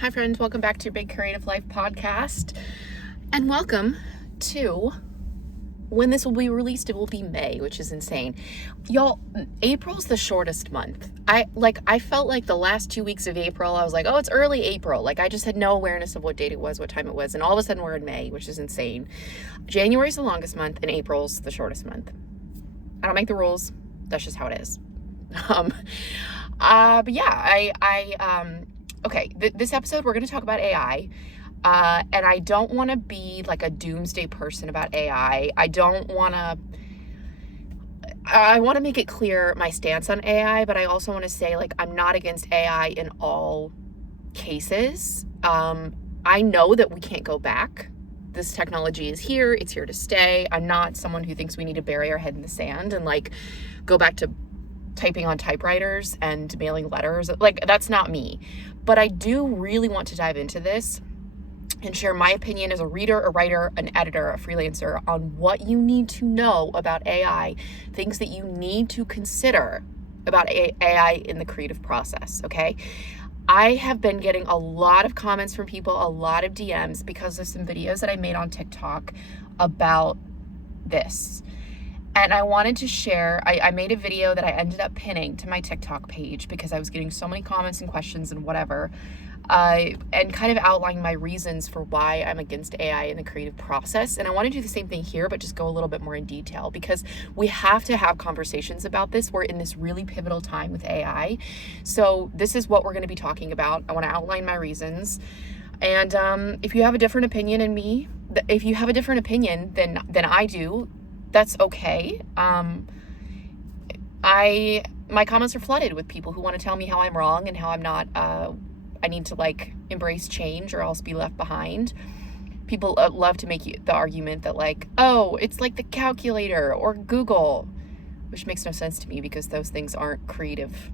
Hi friends, welcome back to your Big Creative Life podcast. And welcome to when this will be released. It will be May, which is insane. Y'all, April's the shortest month. I felt like the last 2 weeks of April, I was like, oh, it's early April. Like I just had no awareness of what date it was, what time it was. And all of a sudden we're in May, which is insane. January's the longest month and April's the shortest month. I don't make the rules. That's just how it is. But yeah, okay, this episode, we're going to talk about AI. And I don't want to be like a doomsday person about AI. I want to make it clear my stance on AI, but I also want to say, like, I'm not against AI in all cases. I know that we can't go back. This technology is here. It's here to stay. I'm not someone who thinks we need to bury our head in the sand and like go back to typing on typewriters and mailing letters. Like, that's not me. But I do really want to dive into this and share my opinion as a reader, a writer, an editor, a freelancer on what you need to know about AI, things that you need to consider about AI in the creative process, okay? I have been getting a lot of comments from people, a lot of DMs, because of some videos that I made on TikTok about this. And I wanted to share, I made a video that I ended up pinning to my TikTok page because I was getting so many comments and questions and whatever, and kind of outlining my reasons for why I'm against AI in the creative process. And I want to do the same thing here, but just go a little bit more in detail because we have to have conversations about this. We're in this really pivotal time with AI. So this is what we're going to be talking about. I want to outline my reasons. And if you have a different opinion than me, if you have a different opinion than I do, that's okay. My comments are flooded with people who want to tell me how I'm wrong and how I'm not, I need to like embrace change or else be left behind. People love to make the argument that like, oh, it's like the calculator or Google, which makes no sense to me because those things aren't creative.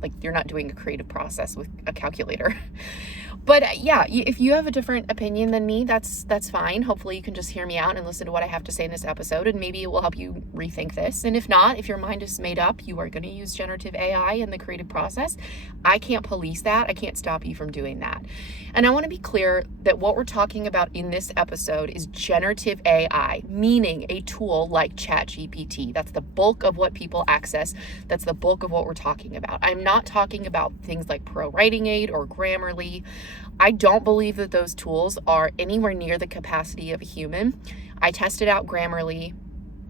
Like, you're not doing a creative process with a calculator. But yeah, if you have a different opinion than me, that's fine. Hopefully you can just hear me out and listen to what I have to say in this episode, and maybe it will help you rethink this. And if not, if your mind is made up, you are going to use generative AI in the creative process, I can't police that. I can't stop you from doing that. And I want to be clear that what we're talking about in this episode is generative AI, meaning a tool like ChatGPT. That's the bulk of what people access. That's the bulk of what we're talking about. I'm not talking about things like Pro Writing Aid or Grammarly. I don't believe that those tools are anywhere near the capacity of a human. I tested out Grammarly.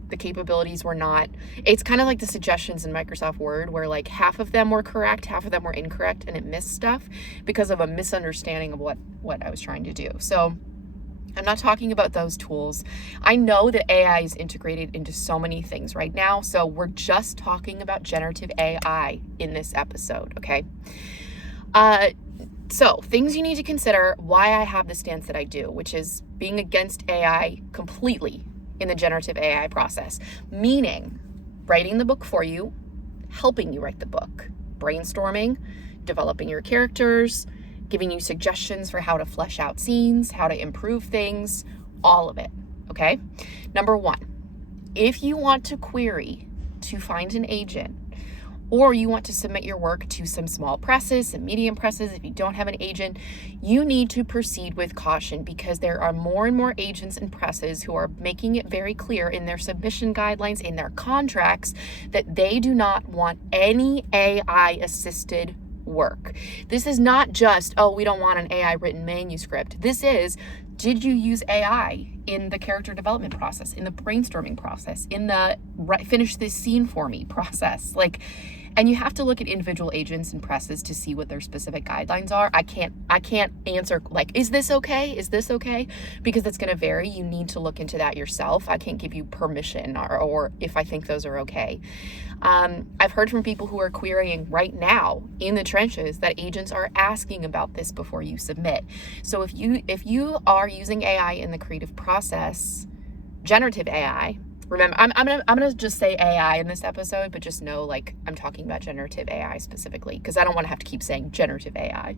The capabilities were not. It's kind of like the suggestions in Microsoft Word where like half of them were correct, half of them were incorrect, and it missed stuff because of a misunderstanding of what I was trying to do. So I'm not talking about those tools. I know that AI is integrated into so many things right now, so we're just talking about generative AI in this episode, okay? So things you need to consider why I have the stance that I do, which is being against AI completely in the generative AI process, meaning writing the book for you, helping you write the book, brainstorming, developing your characters, giving you suggestions for how to flesh out scenes, how to improve things, all of it, okay? Number one, if you want to query to find an agent, or you want to submit your work to some small presses, some medium presses, if you don't have an agent, you need to proceed with caution because there are more and more agents and presses who are making it very clear in their submission guidelines, in their contracts, that they do not want any AI-assisted work. This is not just, oh, we don't want an AI written manuscript. This is, did you use AI in the character development process, in the brainstorming process, in the finish this scene for me process? Like, and you have to look at individual agents and presses to see what their specific guidelines are. I can't answer like, is this okay? Is this okay? Because it's going to vary. You need to look into that yourself. I can't give you permission or if I think those are okay. I've heard from people who are querying right now in the trenches that agents are asking about this before you submit. So if you are using AI in the creative process, generative AI, remember, I'm gonna just say AI in this episode, but just know like I'm talking about generative AI specifically because I don't want to have to keep saying generative AI.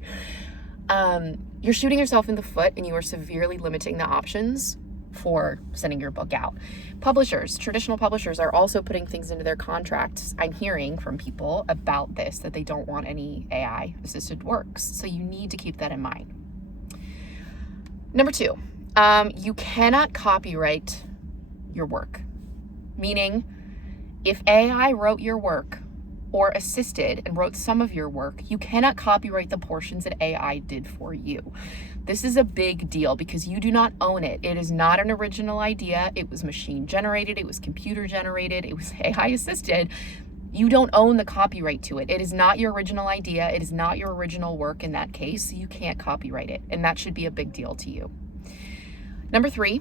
You're shooting yourself in the foot and you are severely limiting the options for sending your book out. Publishers, traditional publishers, are also putting things into their contracts. I'm hearing from people about this, that they don't want any AI assisted works. So you need to keep that in mind. Number 2, you cannot copyright your work. Meaning, if AI wrote your work or assisted and wrote some of your work, you cannot copyright the portions that AI did for you. This is a big deal because you do not own it. It is not an original idea. It was machine generated. It was computer generated. It was AI assisted. You don't own the copyright to it. It is not your original idea. It is not your original work in that case. So you can't copyright it. And that should be a big deal to you. Number 3,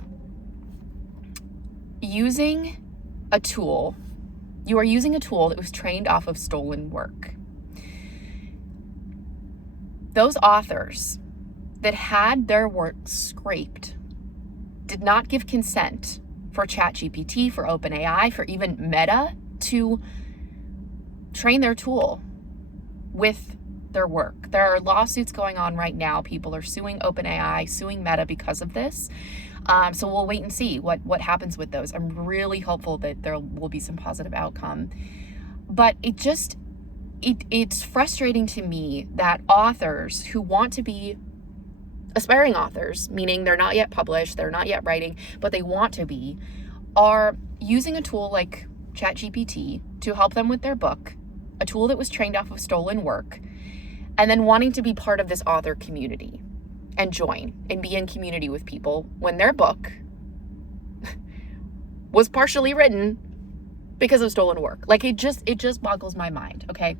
using a tool. You are using a tool that was trained off of stolen work. Those authors that had their work scraped did not give consent for ChatGPT, for OpenAI, for even Meta to train their tool with their work. There are lawsuits going on right now. People are suing OpenAI, suing Meta because of this. So we'll wait and see what happens with those. I'm really hopeful that there will be some positive outcome. But it's frustrating to me that authors who want to be aspiring authors, meaning they're not yet published, they're not yet writing, but they want to be, are using a tool like ChatGPT to help them with their book, a tool that was trained off of stolen work, and then wanting to be part of this author community and join and be in community with people when their book was partially written because of stolen work. Like it just boggles my mind, okay?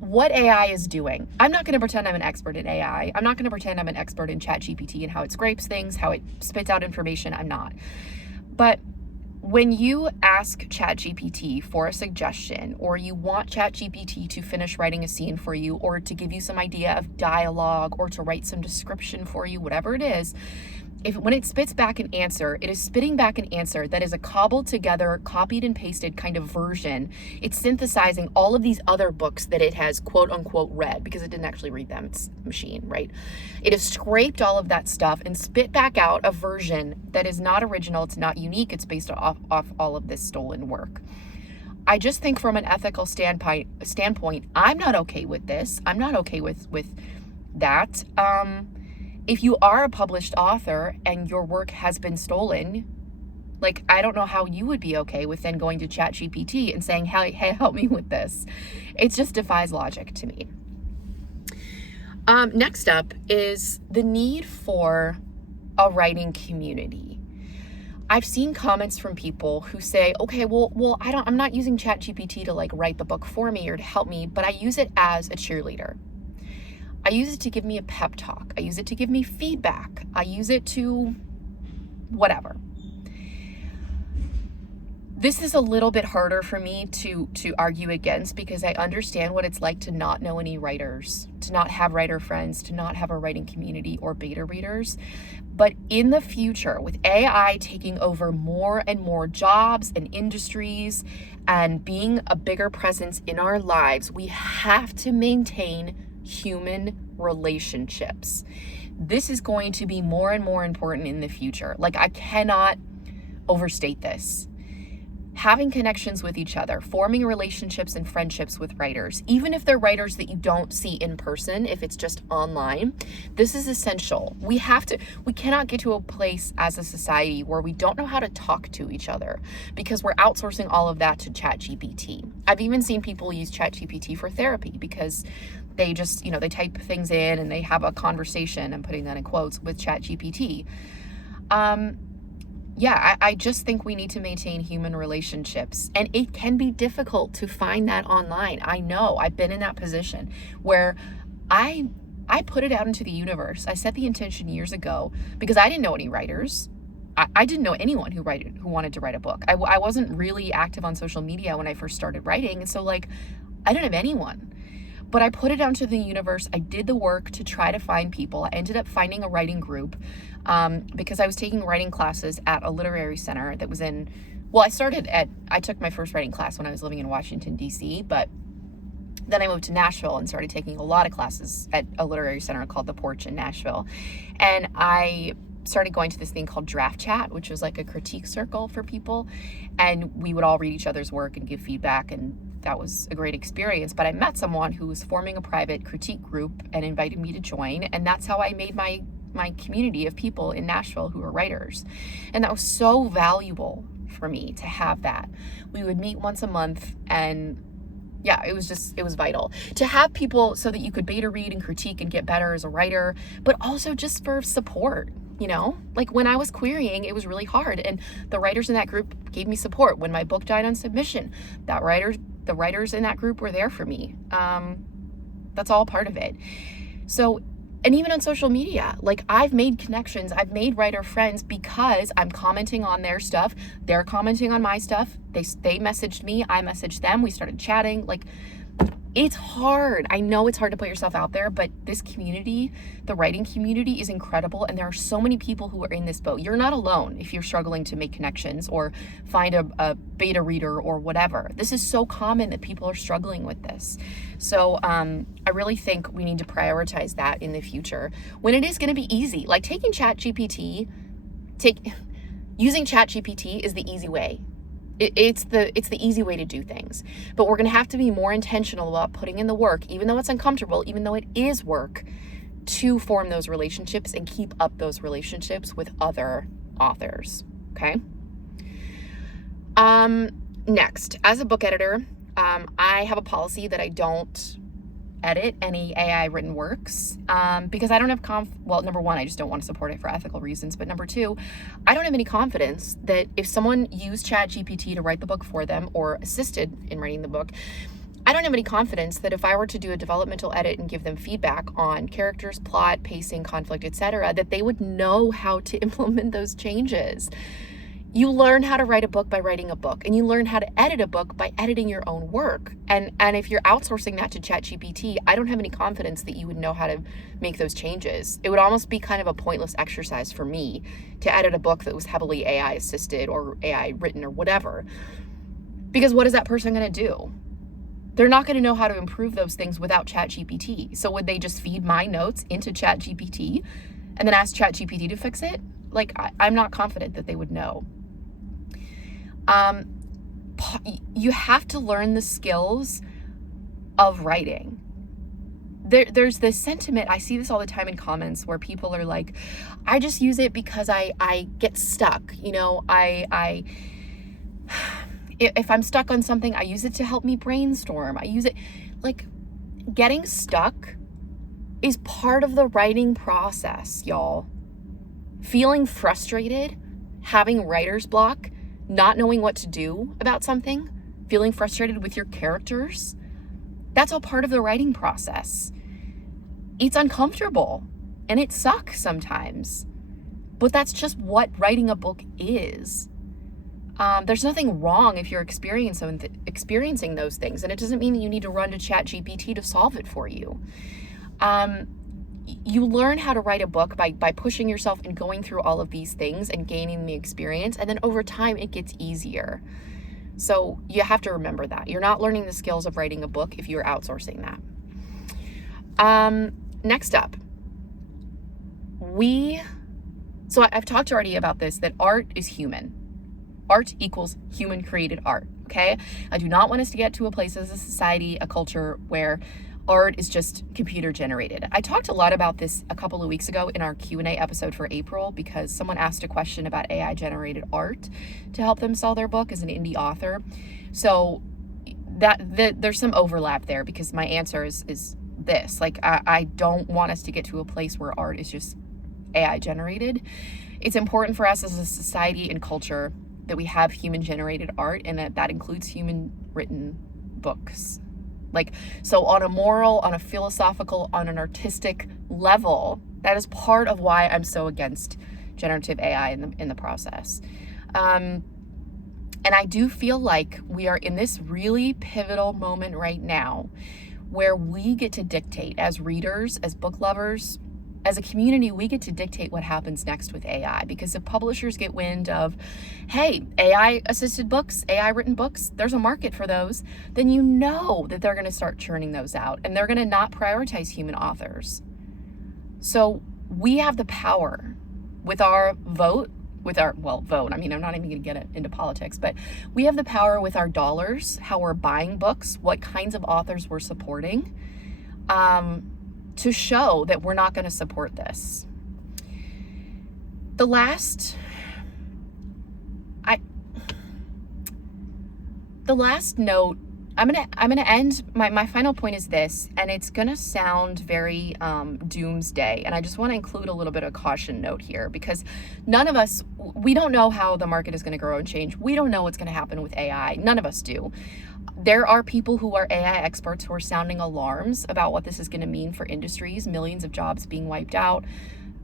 What AI is doing. I'm not going to pretend I'm an expert in AI. I'm not going to pretend I'm an expert in ChatGPT and how it scrapes things, how it spits out information. I'm not. But when you ask ChatGPT for a suggestion, or you want ChatGPT to finish writing a scene for you, or to give you some idea of dialogue, or to write some description for you, whatever it is, when it spits back an answer, it is spitting back an answer that is a cobbled together, copied and pasted kind of version. It's synthesizing all of these other books that it has quote unquote read, because it didn't actually read them, it's a machine, right? It has scraped all of that stuff and spit back out a version that is not original, it's not unique, it's based off all of this stolen work. I just think from an ethical standpoint, I'm not okay with this. I'm not okay with that. If you are a published author and your work has been stolen, like, I don't know how you would be okay with then going to ChatGPT and saying, hey, help me with this. It just defies logic to me. Next up is the need for a writing community. I've seen comments from people who say, okay, well, I'm not using ChatGPT to like write the book for me or to help me, but I use it as a cheerleader. I use it to give me a pep talk. I use it to give me feedback. I use it to whatever. This is a little bit harder for me to argue against, because I understand what it's like to not know any writers, to not have writer friends, to not have a writing community or beta readers. But in the future, with AI taking over more and more jobs and industries and being a bigger presence in our lives, we have to maintain human relationships. This is going to be more and more important in the future. Like, I cannot overstate this. Having connections with each other, forming relationships and friendships with writers, even if they're writers that you don't see in person, if it's just online, this is essential. We cannot get to a place as a society where we don't know how to talk to each other, because we're outsourcing all of that to ChatGPT. I've even seen people use ChatGPT for therapy, because they just, they type things in and they have a conversation, I'm putting that in quotes, with ChatGPT. I just think we need to maintain human relationships, and it can be difficult to find that online. I know, I've been in that position where I put it out into the universe. I set the intention years ago because I didn't know any writers. I didn't know anyone who wanted to write a book. I wasn't really active on social media when I first started writing, and so I didn't have anyone. But I put it out into the universe. I did the work to try to find people. I ended up finding a writing group because I was taking writing classes at a literary center that was I took my first writing class when I was living in Washington, D.C., but then I moved to Nashville and started taking a lot of classes at a literary center called The Porch in Nashville. And I started going to this thing called Draft Chat, which was like a critique circle for people. And we would all read each other's work and give feedback. And that was a great experience. But I met someone who was forming a private critique group and invited me to join. And that's how I made my community of people in Nashville who are writers. And that was so valuable for me to have that. We would meet once a month, and yeah, it was vital to have people so that you could beta read and critique and get better as a writer, but also just for support. Like when I was querying, it was really hard, and the writers in that group gave me support. When my book died on submission, the writers in that group were there for me. That's all part of it. So, and even on social media, like I've made connections, I've made writer friends because I'm commenting on their stuff. They're commenting on my stuff. They messaged me, I messaged them. We started chatting. Like, it's hard. I know it's hard to put yourself out there, but this community, the writing community, is incredible. And there are so many people who are in this boat. You're not alone if you're struggling to make connections or find a beta reader or whatever. This is so common that people are struggling with this. So I really think we need to prioritize that in the future when it is going to be easy. Like taking ChatGPT, using ChatGPT is the easy way. It's the easy way to do things, but we're going to have to be more intentional about putting in the work, even though it's uncomfortable, even though it is work, to form those relationships and keep up those relationships with other authors. Okay. Next, as a book editor, I have a policy that I don't edit any AI written works because I don't have number one, I just don't want to support it for ethical reasons. But number two, I don't have any confidence that if someone used ChatGPT to write the book for them or assisted in writing the book, I don't have any confidence that if I were to do a developmental edit and give them feedback on characters, plot, pacing, conflict, etc., that they would know how to implement those changes. You learn how to write a book by writing a book, and you learn how to edit a book by editing your own work. And if you're outsourcing that to ChatGPT, I don't have any confidence that you would know how to make those changes. It would almost be kind of a pointless exercise for me to edit a book that was heavily AI assisted or AI written or whatever. Because what is that person going to do? They're not going to know how to improve those things without ChatGPT. So would they just feed my notes into ChatGPT and then ask ChatGPT to fix it? Like, I'm not confident that they would know. You have to learn the skills of writing. There's this sentiment, I see this all the time in comments where people are like, I just use it because I get stuck. If I'm stuck on something, I use it to help me brainstorm. I use it, like, getting stuck is part of the writing process, y'all. Feeling frustrated, having writer's block, not knowing what to do about something, feeling frustrated with your characters, that's all part of the writing process. It's uncomfortable and it sucks sometimes, but that's just what writing a book is. There's nothing wrong if you're experiencing those things, and it doesn't mean that you need to run to ChatGPT to solve it for you. You learn how to write a book by pushing yourself and going through all of these things and gaining the experience. And then over time, it gets easier. So you have to remember that. You're not learning the skills of writing a book if you're outsourcing that. Next up, so I've talked already about this, that art is human. Art equals human created art, okay? I do not want us to get to a place as a society, a culture where art is just computer generated. I talked a lot about this a couple of weeks ago in our Q&A episode for April because someone asked a question about AI generated art to help them sell their book as an indie author. So there's some overlap there because my answer is this. Like, I don't want us to get to a place where art is just AI generated. It's important for us as a society and culture that we have human generated art, and that includes human written books. Like, so on a moral, on a philosophical, on an artistic level, that is part of why I'm so against generative AI in the process. And I do feel like we are in this really pivotal moment right now where we get to dictate, as readers, as book lovers, as a community, we get to dictate what happens next with AI. Because if publishers get wind of, hey, AI assisted books, AI written books, there's a market for those, then you know that they're going to start churning those out and they're going to not prioritize human authors. So we have the power with our vote, vote. I mean, I'm not even going to get into politics, but we have the power with our dollars, how we're buying books, what kinds of authors we're supporting, to show that we're not going to support this. The last note, I'm gonna end, my final point is this, and it's gonna sound very doomsday, and I just want to include a little bit of caution note here, because none of us, we don't know how the market is going to grow and change. We don't know what's going to happen with AI. None of us do. There are people who are AI experts who are sounding alarms about what this is going to mean for industries, millions of jobs being wiped out,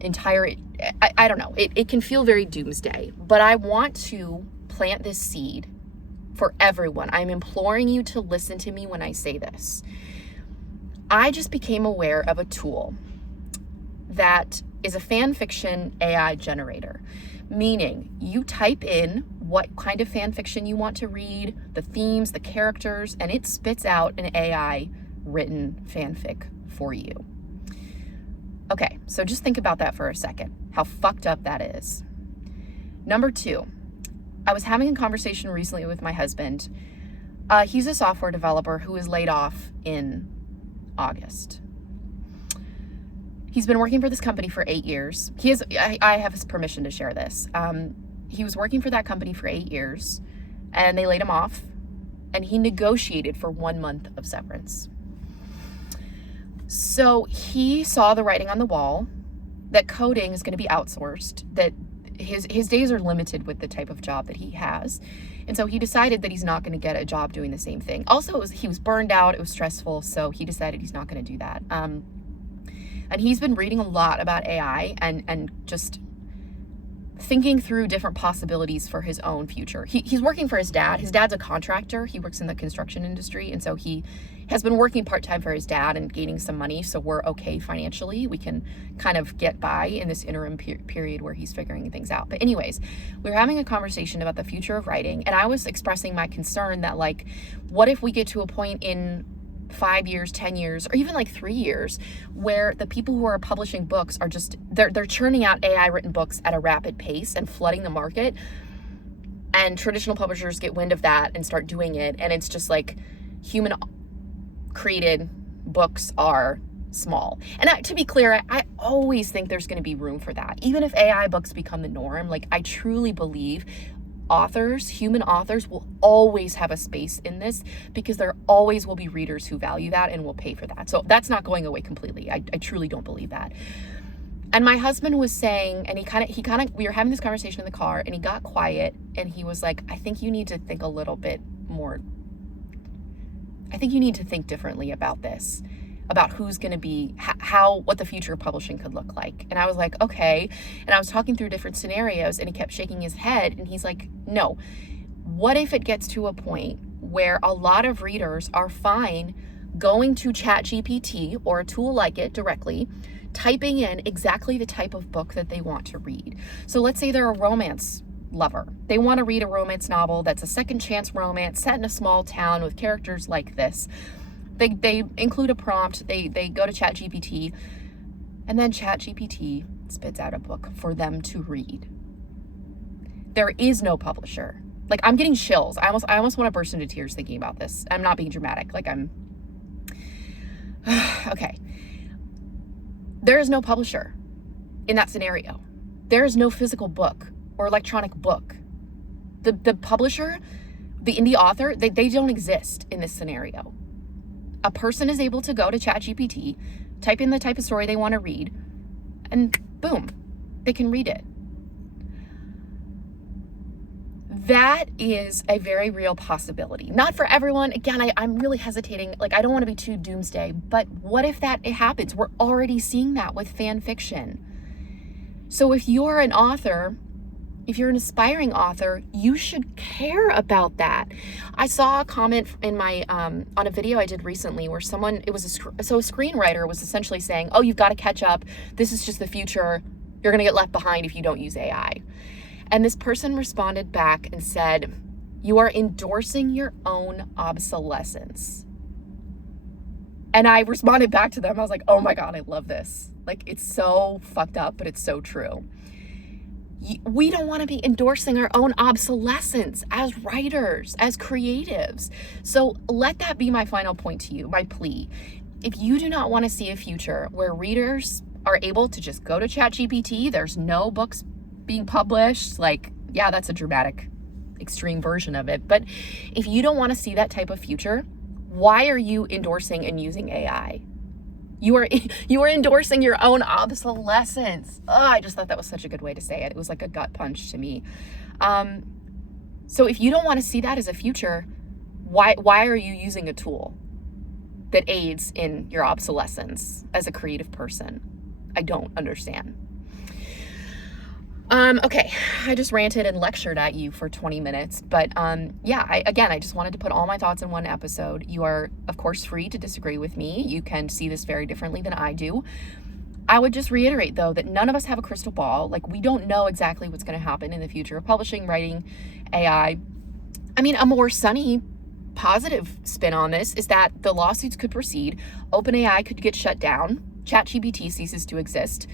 I don't know. It can feel very doomsday, but I want to plant this seed for everyone. I'm imploring you to listen to me when I say this. I just became aware of a tool that is a fan fiction AI generator, meaning you type in what kind of fan fiction you want to read, the themes, the characters, and it spits out an AI written fanfic for you. Okay, so just think about that for a second, how fucked up that is. Number 2, I was having a conversation recently with my husband. He's a software developer who was laid off in August. He's been working for this company for 8 years. I have his permission to share this. He was working for that company for 8 years, and they laid him off, and he negotiated for 1 month of severance. So he saw the writing on the wall that coding is going to be outsourced, that his days are limited with the type of job that he has. And so he decided that he's not going to get a job doing the same thing. Also, he was burned out. It was stressful. So he decided he's not going to do that. And he's been reading a lot about AI and just thinking through different possibilities for his own future. He's working for his dad. His dad's a contractor. He works in the construction industry. And so he has been working part-time for his dad and gaining some money. So we're okay financially. We can kind of get by in this interim period where he's figuring things out. But anyways, we were having a conversation about the future of writing. And I was expressing my concern that, like, what if we get to a point in 5 years, 10 years, or even like 3 years, where the people who are publishing books are just, they're churning out AI written books at a rapid pace and flooding the market. And traditional publishers get wind of that and start doing it. And it's just like human created books are small. And to be clear, I always think there's going to be room for that. Even if AI books become the norm, like, I truly believe human authors will always have a space in this, because there always will be readers who value that and will pay for that. So that's not going away completely. I truly don't believe that. And my husband was saying, and we were having this conversation in the car, and he got quiet and he was like, I think you need to think a little bit more. I think you need to think differently about this, about who's going to be, what the future of publishing could look like. And I was like, okay. And I was talking through different scenarios, and he kept shaking his head, and he's like, no, what if it gets to a point where a lot of readers are fine going to ChatGPT or a tool like it directly, typing in exactly the type of book that they want to read? So let's say they're a romance lover. They want to read a romance novel that's a second chance romance set in a small town with characters like this. They include a prompt, they go to ChatGPT, and then ChatGPT spits out a book for them to read. There is no publisher. Like, I'm getting chills. I almost want to burst into tears thinking about this. I'm not being dramatic. Like, I'm okay. There is no publisher in that scenario. There is no physical book or electronic book. The publisher, the indie author, they don't exist in this scenario. A person is able to go to ChatGPT, type in the type of story they want to read, and boom, they can read it. That is a very real possibility. Not for everyone. Again, I'm really hesitating. Like, I don't want to be too doomsday, but what if that happens? We're already seeing that with fan fiction. So if you're an author, if you're an aspiring author, you should care about that. I saw a comment in my on a video I did recently where a screenwriter was essentially saying, oh, you've got to catch up. This is just the future. You're going to get left behind if you don't use AI. And this person responded back and said, you are endorsing your own obsolescence. And I responded back to them. I was like, oh my God, I love this. Like, it's so fucked up, but it's so true. We don't want to be endorsing our own obsolescence as writers, as creatives. So let that be my final point to you, my plea. If you do not want to see a future where readers are able to just go to ChatGPT, there's no books being published, like, yeah, that's a dramatic, extreme version of it. But if you don't want to see that type of future, why are you endorsing and using AI? You are endorsing your own obsolescence. Oh, I just thought that was such a good way to say it. It was like a gut punch to me. So if you don't want to see that as a future, why are you using a tool that aids in your obsolescence as a creative person? I don't understand. Okay, I just ranted and lectured at you for 20 minutes, but yeah, I just wanted to put all my thoughts in one episode. You are, of course, free to disagree with me. You can see this very differently than I do. I would just reiterate, though, that none of us have a crystal ball. Like, we don't know exactly what's going to happen in the future of publishing, writing, AI. I mean, a more sunny, positive spin on this is that the lawsuits could proceed, OpenAI could get shut down, ChatGPT ceases to exist.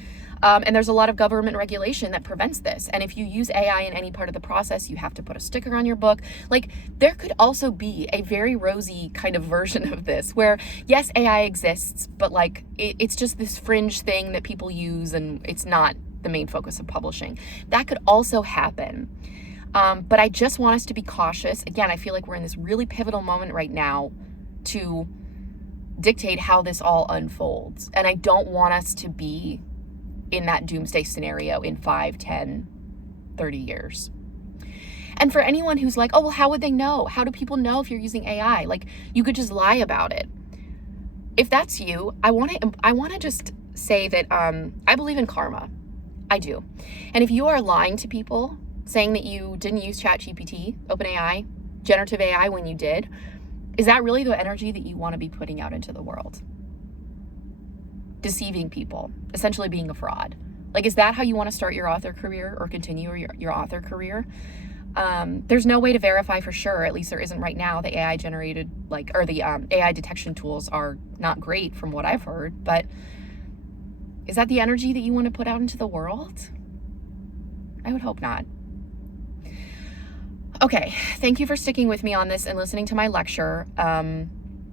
And there's a lot of government regulation that prevents this. And if you use AI in any part of the process, you have to put a sticker on your book. Like, there could also be a very rosy kind of version of this where, yes, AI exists, but like it's just this fringe thing that people use and it's not the main focus of publishing. That could also happen. But I just want us to be cautious. Again, I feel like we're in this really pivotal moment right now to dictate how this all unfolds. And I don't want us to be in that doomsday scenario in 5, 10, 30 years. And for anyone who's like, oh, well, how would they know? How do people know if you're using AI? Like, you could just lie about it. If that's you, I want to just say that I believe in karma. I do. And if you are lying to people, saying that you didn't use ChatGPT, OpenAI, generative AI when you did, is that really the energy that you want to be putting out into the world? Deceiving people, essentially being a fraud. Like, is that how you want to start your author career or continue your author career? There's no way to verify for sure, at least there isn't right now. The AI generated, the AI detection tools are not great from what I've heard, but is that the energy that you want to put out into the world? I would hope not. Okay, thank you for sticking with me on this and listening to my lecture.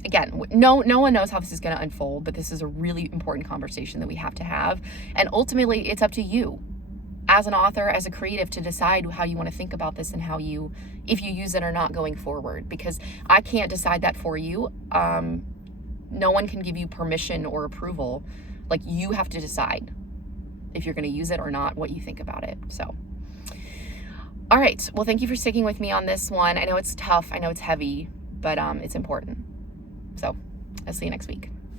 Again, no one knows how this is going to unfold, but this is a really important conversation that we have to have. And ultimately, it's up to you as an author, as a creative, to decide how you want to think about this and if you use it or not going forward, because I can't decide that for you. No one can give you permission or approval. Like, you have to decide if you're going to use it or not, what you think about it. So, all right. Well, thank you for sticking with me on this one. I know it's tough. I know it's heavy, but it's important. So I'll see you next week.